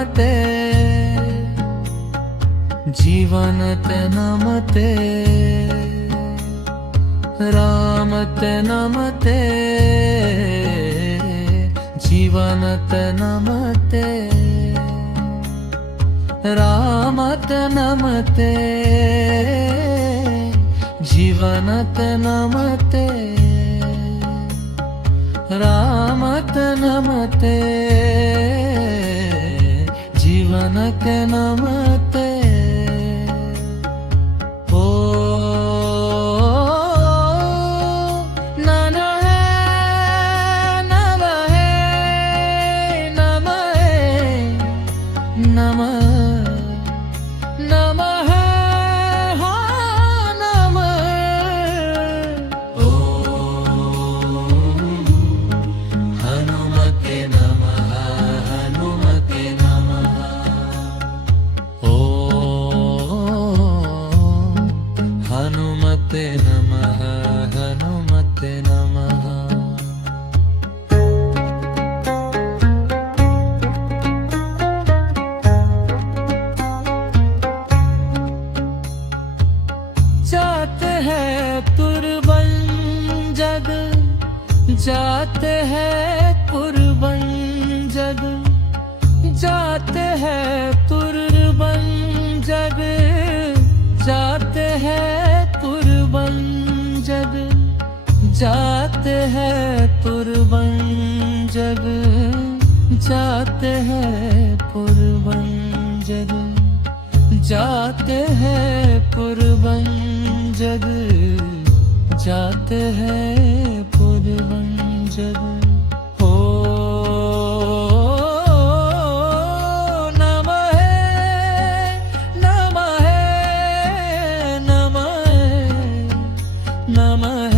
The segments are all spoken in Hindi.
नमते जीवन ते नमते राम ते नमते जीवन ते नमते राम ते नमते जीवन ते नमते राम ते नमते जीवन के नमते ओ नमः नमः नमः नमः हनुमते नमः हनुमते नमः जाते हैं कुर्बन जग जाते हैं कुर्बन जग जाते हैं कुर्बन जग जाते हैं कुर्बन जग जाते हैं कुर्बन जग जाते हैं कुर्बन जग जाते हैं कुर्बन जग जाते हैं कुर्बन जग हो नमः नमः नमः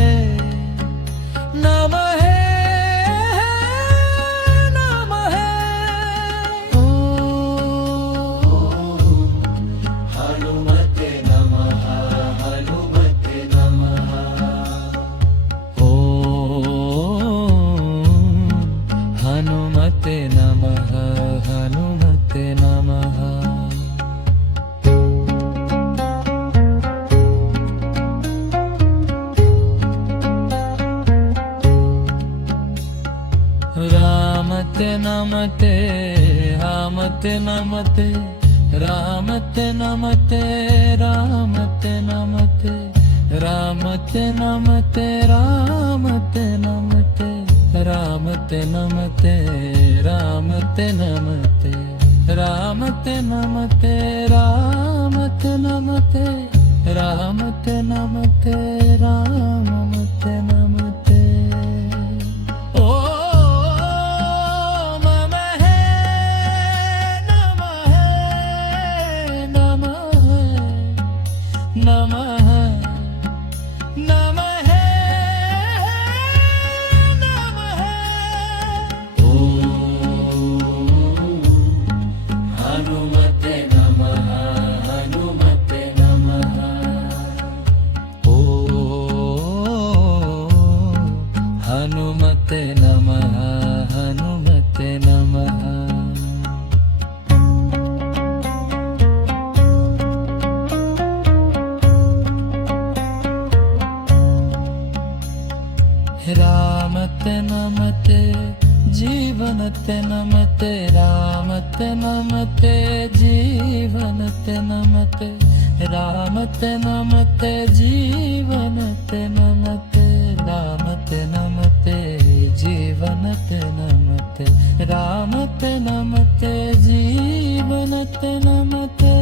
ओ हनुमते नमः हनुमते नमः ओ हनुमते नमः हनुमते नमः रामते नमते रामते नमते रामते नमते रामते नमते रामते नमते रामते नमते रामते नमते रामते नमते रामते नमते रामते नमते रामते नमते रामते नमते ओ नमः नमः नमः ओ हनुमते नमः हनुमते नमः ओ हनुमते नमः हनुमते नमः रामते नमते जीवनते नमते रामते नमते जीवनते नमते रामते नमते जीवनते नमते रामते नमते जीवनते नमते रामते नमते जीवनते नमते